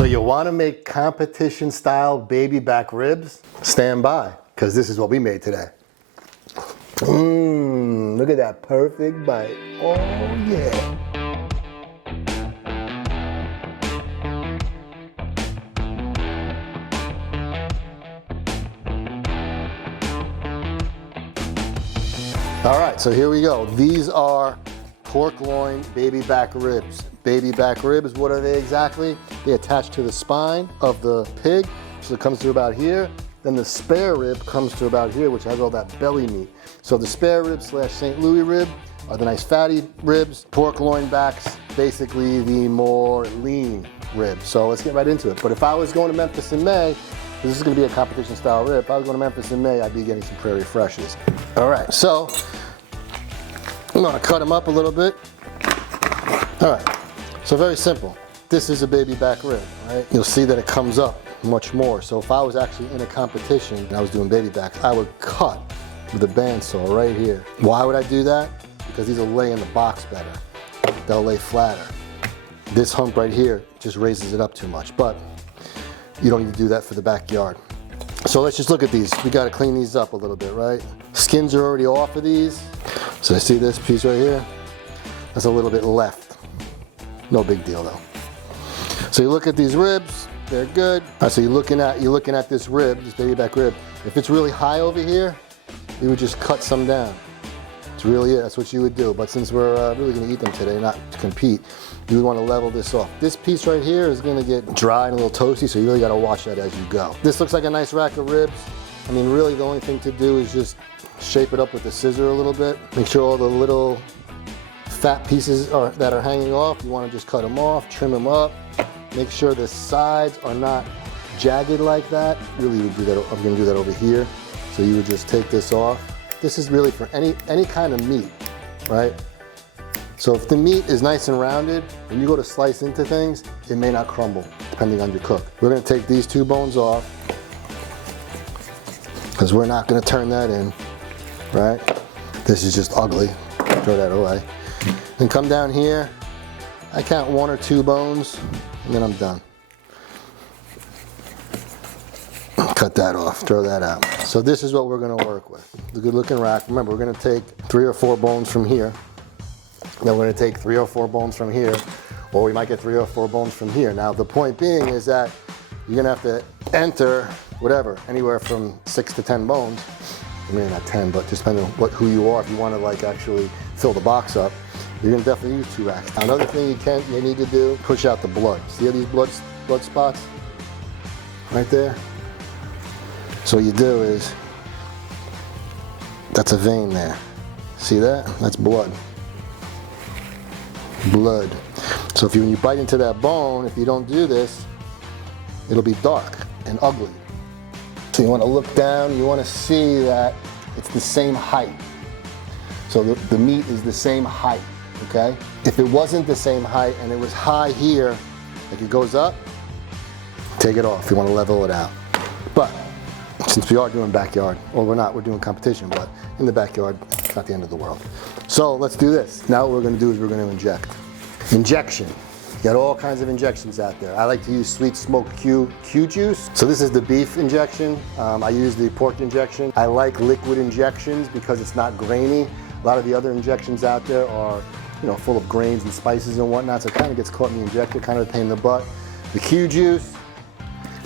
So you want to make competition style baby back ribs? Stand by, because this is what we made today. Look at that perfect bite. Oh yeah. All right, so here we go. These are pork loin baby back ribs. Baby back ribs, what are they exactly? They attach to the spine of the pig, so it comes to about here. Then the spare rib comes to about here, which has all that belly meat. So the spare rib slash St. Louis rib are the nice fatty ribs. Pork loin backs, basically the more lean rib. So let's get right into it. But if I was going to Memphis in May, this is gonna be a competition style rib. If I was going to Memphis in May, I'd be getting some Prairie Freshes. All right, so I'm gonna cut them up a little bit. All right, so very simple. This is a baby back rib, right? You'll see that it comes up much more. So if I was actually in a competition and I was doing baby backs, I would cut with a bandsaw right here. Why would I do that? Because these will lay in the box better. They'll lay flatter. This hump right here just raises it up too much, but you don't need to do that for the backyard. So let's just look at these. We gotta clean these up a little bit, right? Skins are already off of these. So you see this piece right here? That's a little bit left. No big deal though. So you look at these ribs, they're good. All right, so you're looking at this rib, this baby back rib. If it's really high over here, you would just cut some down. It's really it, that's what you would do. But since we're really gonna eat them today, not to compete, you would wanna level this off. This piece right here is gonna get dry and a little toasty, so you really gotta watch that as you go. This looks like a nice rack of ribs. I mean, really the only thing to do is just shape it up with the scissor a little bit. Make sure all the little fat pieces that are hanging off, you wanna just cut them off, trim them up. Make sure the sides are not jagged like that. Really, you would do that. I'm gonna do that over here. So you would just take this off. This is really for any kind of meat, right? So if the meat is nice and rounded, when you go to slice into things, it may not crumble, depending on your cook. We're gonna take these two bones off, because we're not gonna turn that in, right? This is just ugly, throw that away. Then come down here, I count 1 or 2 bones, and then I'm done. Cut that off, throw that out. So this is what we're gonna work with. The good looking rack. Remember, we're gonna take 3 or 4 bones from here. Then we're gonna take 3 or 4 bones from here, or we might get 3 or 4 bones from here. Now the point being is that you're gonna have to enter whatever, anywhere from 6 to 10 bones. I mean, not 10, but just depending on who you are. If you wanna like actually fill the box up, you're gonna definitely use 2 racks. Now, another thing you need to do, push out the blood. See all these blood spots? Right there? So what you do is, that's a vein there. See that? That's blood. Blood. So when you bite into that bone, if you don't do this, it'll be dark and ugly. So you wanna look down, you wanna see that it's the same height. So the meat is the same height, okay? If it wasn't the same height and it was high here, like it goes up, take it off. You wanna level it out. But since we are doing backyard, or we're doing competition, but in the backyard, it's not the end of the world. So let's do this. Now what we're gonna do is we're gonna inject. Injection. You got all kinds of injections out there. I like to use sweet smoked Q juice. So this is the beef injection. I use the pork injection. I like liquid injections because it's not grainy. A lot of the other injections out there are, full of grains and spices and whatnot, so it kind of gets caught in the injector, kind of a pain in the butt. The Q juice,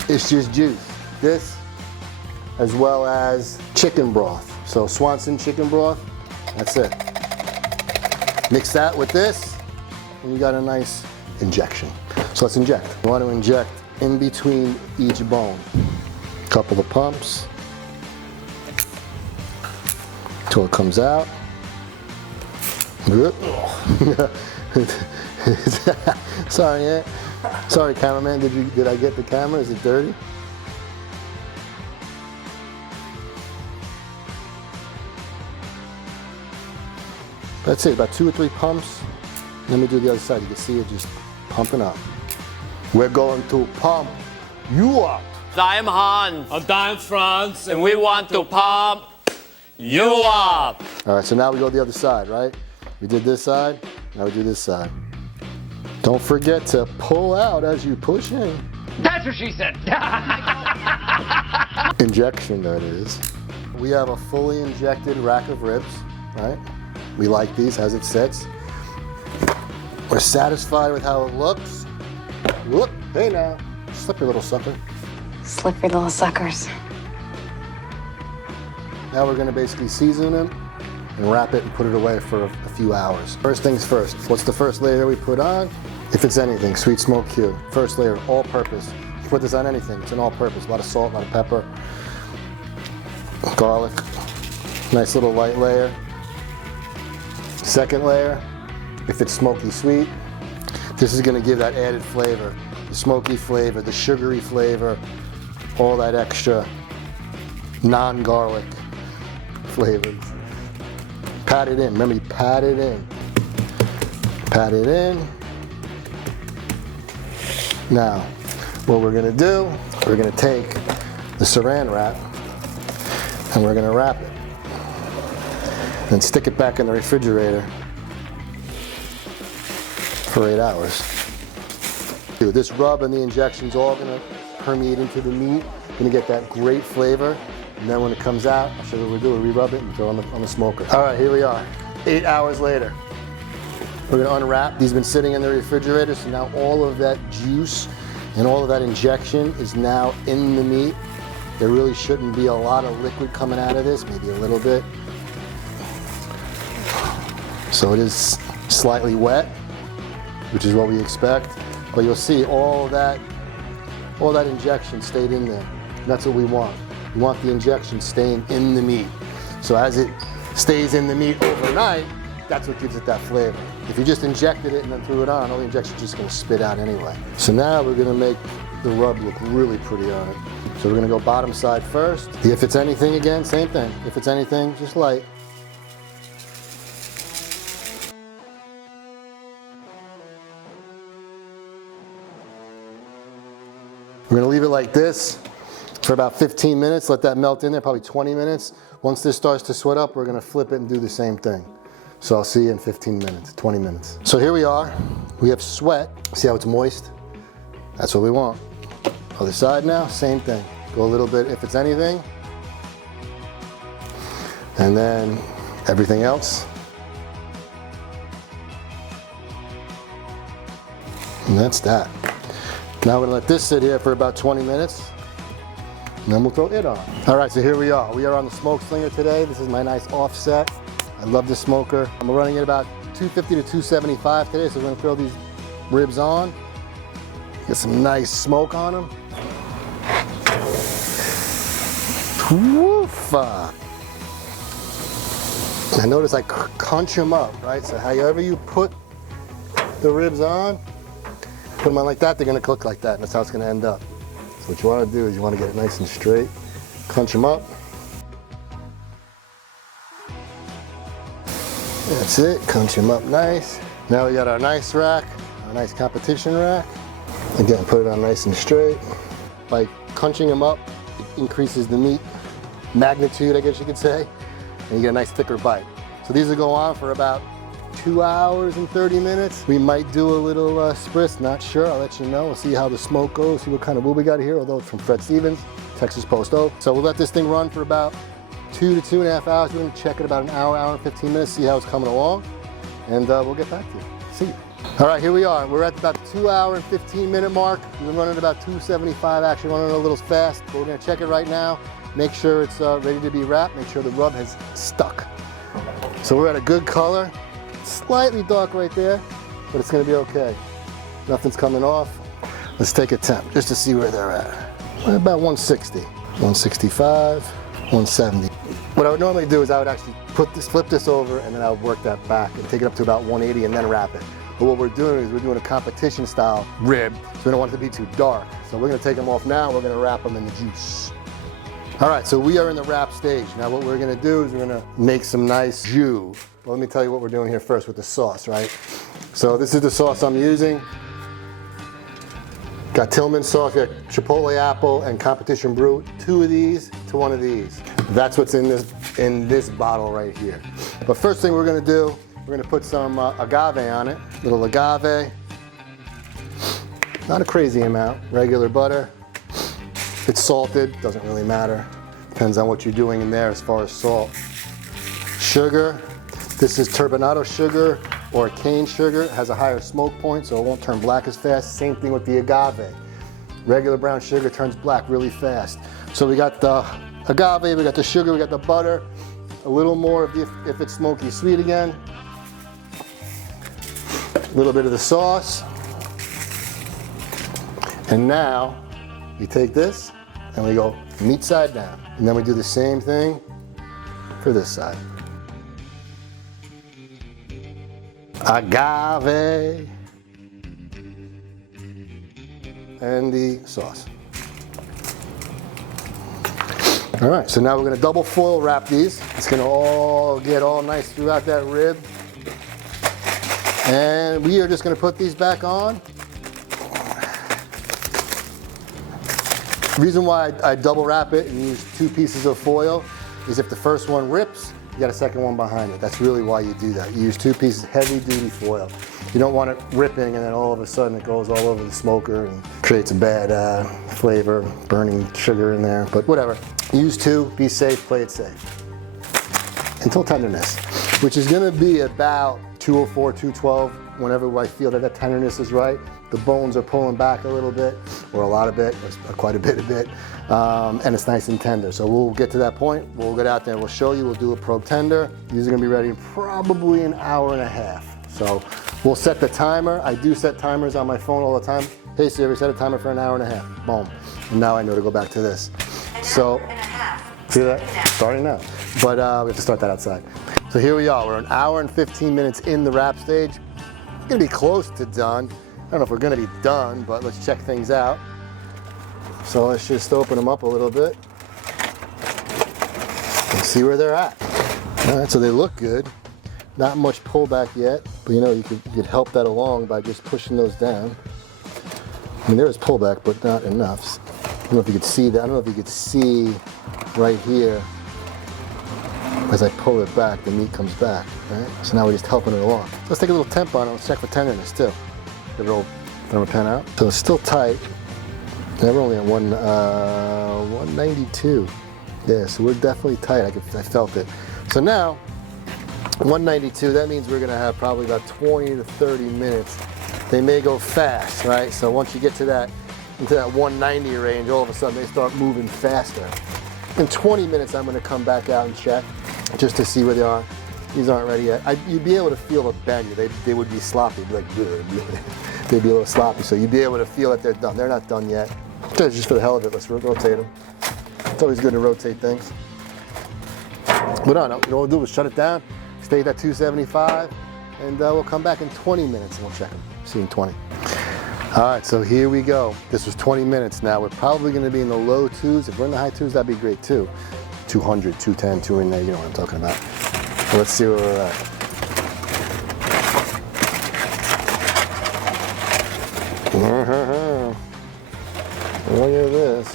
it's just juice. This, as well as chicken broth. So Swanson chicken broth, that's it. Mix that with this, and you got a nice injection. So let's inject. You want to inject in between each bone. Couple of pumps until it comes out. Sorry, sorry, cameraman. Did I get the camera? Is it dirty? That's it, about 2 or 3 pumps. Let me do the other side. You can see it just pumping up. We're going to pump you up. I'm Hans. And I'm Franz. And we want to pump you up. All right, so now we go the other side, right? We did this side, now we do this side. Don't forget to pull out as you push in. That's what she said. Injection, that is. We have a fully injected rack of ribs, right? We like these as it sits. We're satisfied with how it looks. Whoop, hey now. Slippery little sucker. Slippery little suckers. Now we're gonna basically season them and wrap it and put it away for a few hours. First things first, what's the first layer we put on? If it's anything, sweet smoke cube. First layer, all purpose. You put this on anything, it's an all purpose. A lot of salt, a lot of pepper, garlic. Nice little light layer. Second layer, if it's smoky sweet, this is gonna give that added flavor. The smoky flavor, the sugary flavor, all that extra non-garlic flavors. Pat it in, remember you pat it in. Pat it in. Now, what we're gonna do, we're gonna take the saran wrap and we're gonna wrap it. And stick it back in the refrigerator for 8 hours. This rub and the injection's all gonna permeate into the meat. Gonna get that great flavor. And then when it comes out, I'll show you what we do. We rub it and throw it on the smoker. All right, here we are. 8 hours later. We're gonna unwrap. These have been sitting in the refrigerator, so now all of that juice and all of that injection is now in the meat. There really shouldn't be a lot of liquid coming out of this, maybe a little bit. So it is slightly wet, which is what we expect. But you'll see all that injection stayed in there. And that's what we want. We want the injection staying in the meat. So as it stays in the meat overnight, that's what gives it that flavor. If you just injected it and then threw it on, all the injection's just gonna spit out anyway. So now we're gonna make the rub look really pretty on it. So we're gonna go bottom side first. If it's anything, again, same thing. If it's anything, just light. We're gonna leave it like this for about 15 minutes, let that melt in there, probably 20 minutes. Once this starts to sweat up, we're gonna flip it and do the same thing. So I'll see you in 15 minutes, 20 minutes. So here we are, we have sweat. See how it's moist? That's what we want. Other side now, same thing. Go a little bit if it's anything. And then everything else. And that's that. Now we're gonna let this sit here for about 20 minutes, and then we'll throw it on. All right, so here we are. We are on the smoke slinger today. This is my nice offset. I love this smoker. I'm running it about 250 to 275 today, so we're gonna throw these ribs on. Get some nice smoke on them. Woofa. And notice I crunch them up, right? So however you put the ribs on, put them on like that, they're gonna cook like that, and that's how it's gonna end up. So what you wanna do is you wanna get it nice and straight, crunch them up. That's it, crunch them up nice. Now we got our nice rack, our nice competition rack. Again, put it on nice and straight. By crunching them up, it increases the meat magnitude, I guess you could say, and you get a nice thicker bite. So these will go on for about 2 hours and 30 minutes. We might do a little spritz, not sure, I'll let you know. We'll see how the smoke goes, see what kind of wood we got here, although it's from Fred Stevens, Texas Post Oak. So we'll let this thing run for about 2 to 2.5 hours. We're gonna check it about an hour, hour and 15 minutes, see how it's coming along, and we'll get back to you. See you. All right, here we are. We're at about 2 hour and 15 minute mark. We've been running about 275, actually running a little fast, but we're gonna check it right now. Make sure it's ready to be wrapped. Make sure the rub has stuck. So we're at a good color. Slightly dark right there, but it's gonna be okay. Nothing's coming off. Let's take a temp just to see where they're at. About 160, 165, 170. What I would normally do is I would actually flip this over, and then I would work that back and take it up to about 180 and then wrap it. But what we're doing is we're doing a competition style rib, so we don't want it to be too dark. So we're gonna take them off now, we're gonna wrap them in the juice. All right, so we are in the wrap stage. Now what we're gonna do is we're gonna make some nice jus. Well, let me tell you what we're doing here first with the sauce, right? So this is the sauce I'm using. Got Tillman sauce, got Chipotle apple and competition brew. 2 of these to 1 of these. That's what's in this bottle right here. But first thing we're gonna do, we're gonna put some agave on it. Little agave. Not a crazy amount. Regular butter. If it's salted, doesn't really matter. Depends on what you're doing in there as far as salt. Sugar. This is turbinado sugar or cane sugar. It has a higher smoke point, so it won't turn black as fast. Same thing with the agave. Regular brown sugar turns black really fast. So we got the agave, we got the sugar, we got the butter. A little more if it's smoky sweet again. A little bit of the sauce. And now we take this and we go meat side down. And then we do the same thing for this side. Agave. And the sauce. All right, so now we're gonna double foil wrap these. It's gonna all get all nice throughout that rib. And we are just gonna put these back on. The reason why I double wrap it and use 2 pieces of foil is if the first one rips, you got a second one behind it. That's really why you do that. You use 2 pieces of heavy duty foil. You don't want it ripping and then all of a sudden it goes all over the smoker and creates a bad flavor, burning sugar in there, but whatever. Use 2, be safe, play it safe. Until tenderness, which is gonna be about 204, 212, whenever I feel that that tenderness is right. The bones are pulling back a little bit, or a lot of it, or quite a bit, and it's nice and tender. So we'll get to that point, we'll get out there, we'll show you, we'll do a probe tender. These are gonna be ready in probably an hour and a half. So we'll set the timer. I do set timers on my phone all the time. Hey Siri, set a timer for an hour and a half. Boom. And now I know to go back to this. So, see that? Starting now. But we have to start that outside. So here we are. We're an hour and 15 minutes in the wrap stage. We're gonna be close to done. I don't know if we're gonna be done, but let's check things out. So let's just open them up a little bit and see where they're at. All right, so they look good. Not much pullback yet, but you know, you could help that along by just pushing those down. I mean, there is pullback, but not enough. I don't know if you could see that. I don't know if you could see right here. As I pull it back, the meat comes back, right? So now we're just helping it along. Let's take a little temp on it. Let's check for tenderness too. Give it a thermal pen out. So it's still tight. Now we're only at 192. Yeah, so we're definitely tight. I felt it. So now, 192, that means we're gonna have probably about 20 to 30 minutes. They may go fast, right? So once you get to that, into that 190 range, all of a sudden they start moving faster. In 20 minutes, I'm gonna come back out and check just to see where they are. These aren't ready yet. You'd be able to feel the bend. They would be sloppy, like bleh, bleh. They'd be a little sloppy. So you'd be able to feel that they're done. They're not done yet. Just for the hell of it, let's rotate them. It's always good to rotate things. But no, what we'll do is shut it down, stay at that 275, and we'll come back in 20 minutes and we'll check them. See you in 20. All right, so here we go. This was 20 minutes now. We're probably gonna be in the low 2s. If we're in the high 2s, that'd be great too. 200, 210, 2 in there, you know what I'm talking about. So let's see where we're at. Look at this.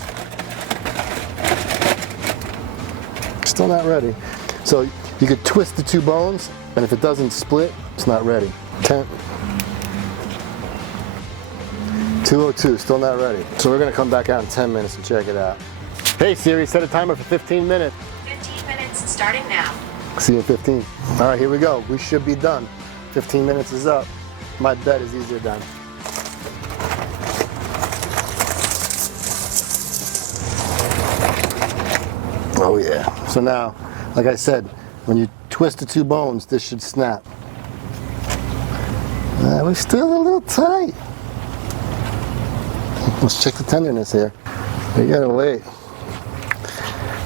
Still not ready. So you could twist the 2 bones, and if it doesn't split, it's not ready. 10. 202, still not ready. So we're gonna come back out in 10 minutes and check it out. Hey Siri, set a timer for 15 minutes. 15 minutes starting now. See you in 15. All right, here we go. We should be done. 15 minutes is up. My bet is easier done. Oh yeah. So now, like I said, when you twist the 2 bones, this should snap. We're still a little tight. Let's check the tenderness here. You gotta wait.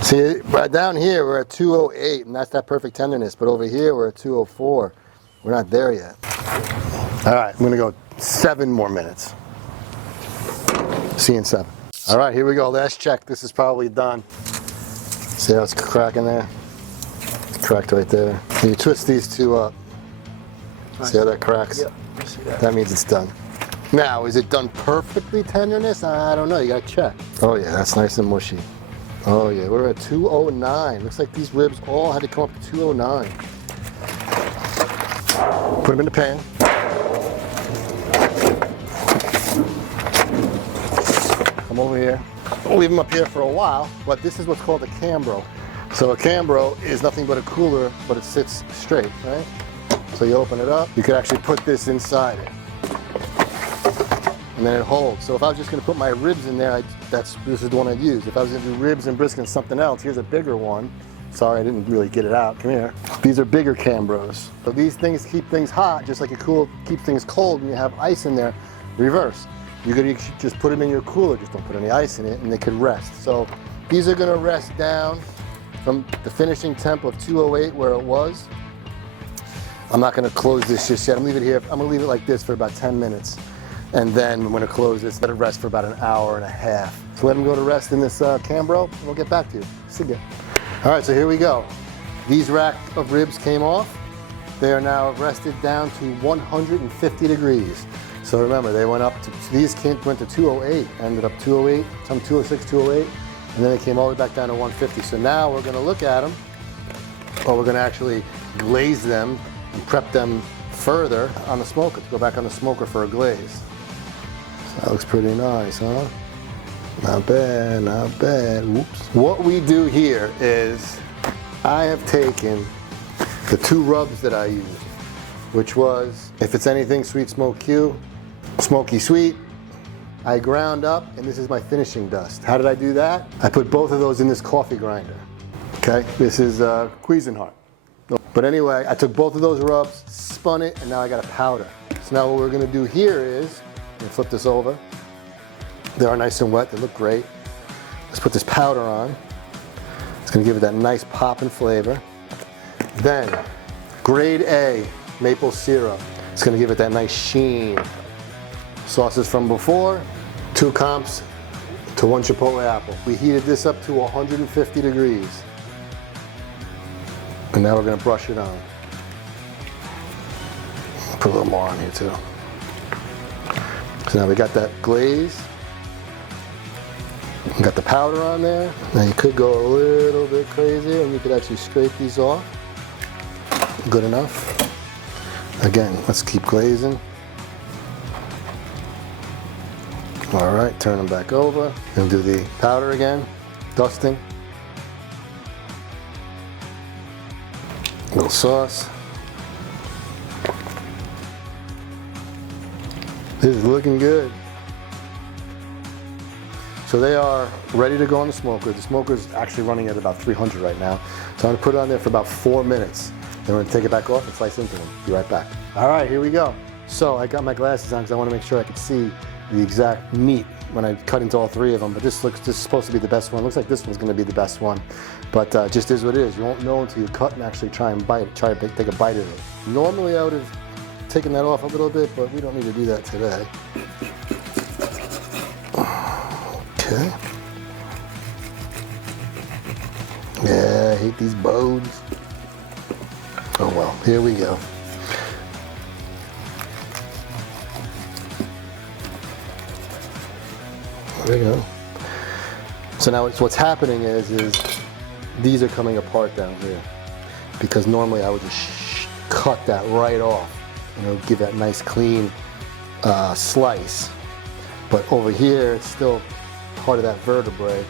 See, right down here we're at 208, and that's that perfect tenderness. But over here we're at 204. We're not there yet. All right, I'm gonna go 7 more minutes. See you in 7. All right, here we go. Last check. This is probably done. See how it's cracking there? It's cracked right there. And you twist these 2 up. See how that cracks? Yep, I see that. That means it's done. Now, is it done perfectly tenderness? I don't know, you gotta check. Oh yeah, that's nice and mushy. Oh yeah, we're at 209. Looks like these ribs all had to come up to 209. Put them in the pan. come over here. We'll leave them up here for a while, but this is what's called a cambro. So a cambro is nothing but a cooler, but it sits straight, right? So you open it up, you could actually put this inside it. And then it holds. So if I was just gonna put my ribs in there, this is the one I'd use. If I was gonna do ribs and brisket and something else, here's a bigger one. Sorry, I didn't really get it out. Come here. These are bigger cambros. So these things keep things hot, just like a cooler keeps things cold when you have ice in there. Reverse. You could just put them in your cooler, just don't put any ice in it, and they could rest. So these are gonna rest down from the finishing temp of 208 where it was. I'm not gonna close this just yet. I'm gonna leave it here. I'm gonna leave it like this for about 10 minutes. And then I'm gonna close this, let it rest for about an hour and a half. So let them go to rest in this cambro, and we'll get back to you. See ya. All right, so here we go. These rack of ribs came off. They are now rested down to 150 degrees. So remember, they went up to, these went to 208, ended up 208, some 206, 208, and then they came all the way back down to 150. So now we're gonna look at them, or we're gonna actually glaze them and prep them further on the smoker, to go back on the smoker for a glaze. So that looks pretty nice, huh? Not bad, not bad. Whoops. What we do here is, I have taken the 2 rubs that I used, which was, if it's anything Sweet Smoke Q, Smoky Sweet, I ground up, and this is my finishing dust. How did I do that? I put both of those in this coffee grinder. Okay, this is Cuisinart. But anyway, I took both of those rubs, spun it, and now I got a powder. So now what we're gonna do here is, I'm gonna flip this over. They are nice and wet, they look great. Let's put this powder on. It's gonna give it that nice pop and flavor. Then, grade A maple syrup. It's gonna give it that nice sheen. Sauces from before, 2 comps to 1 chipotle apple. We heated this up to 150 degrees. And now we're gonna brush it on. Put a little more on here too. So now we got that glaze. We got the powder on there. Now you could go a little bit crazy and you could actually scrape these off. Good enough. Again, let's keep glazing. All right, turn them back over. And do the powder again, dusting. A little sauce. This is looking good. So they are ready to go on the smoker. The smoker is actually running at about 300 right now. So I'm gonna put it on there for about 4 minutes. Then we're gonna take it back off and slice into them. Be right back. All right, here we go. So I got my glasses on because I want to make sure I can see the exact meat when I cut into all 3 of them. But this is supposed to be the best one. Looks like this one's gonna be the best one. But just is what it is. You won't know until you cut and actually try and bite. Try to take a bite of it. Normally I would have taken that off a little bit, but we don't need to do that today. Okay. Yeah, I hate these bones. Oh well, here we go. There we go. So now what's happening is these are coming apart down here, because normally I would just cut that right off, and it'll give that nice clean slice. But over here, it's still part of that vertebrae,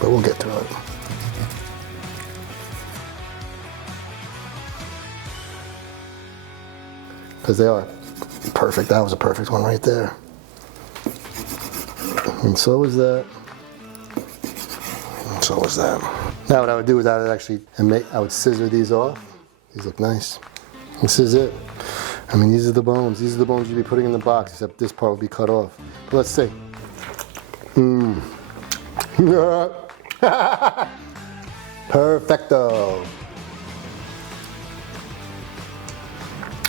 but we'll get through it. Because they are perfect. That was a perfect one right there. And so is that. And so is that. Now what I would do is I would scissor these off. These look nice. This is it. I mean, these are the bones. These are the bones you'd be putting in the box, except this part would be cut off. But let's see. Perfecto.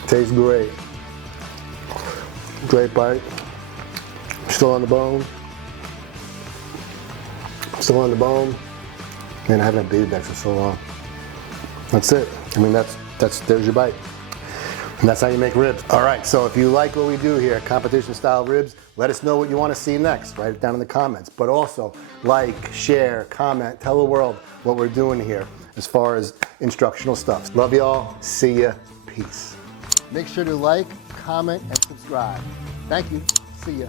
Tastes great. Great bite. Still on the bone. Still on the bone. Man, I haven't had baby back for so long. That's it. I mean, there's your bite. And that's how you make ribs. All right, so if you like what we do here, competition style ribs, let us know what you want to see next. Write it down in the comments. But also, like, share, comment, tell the world what we're doing here as far as instructional stuff. Love y'all. See ya. Peace. Make sure to like, comment, and subscribe. Thank you. See ya.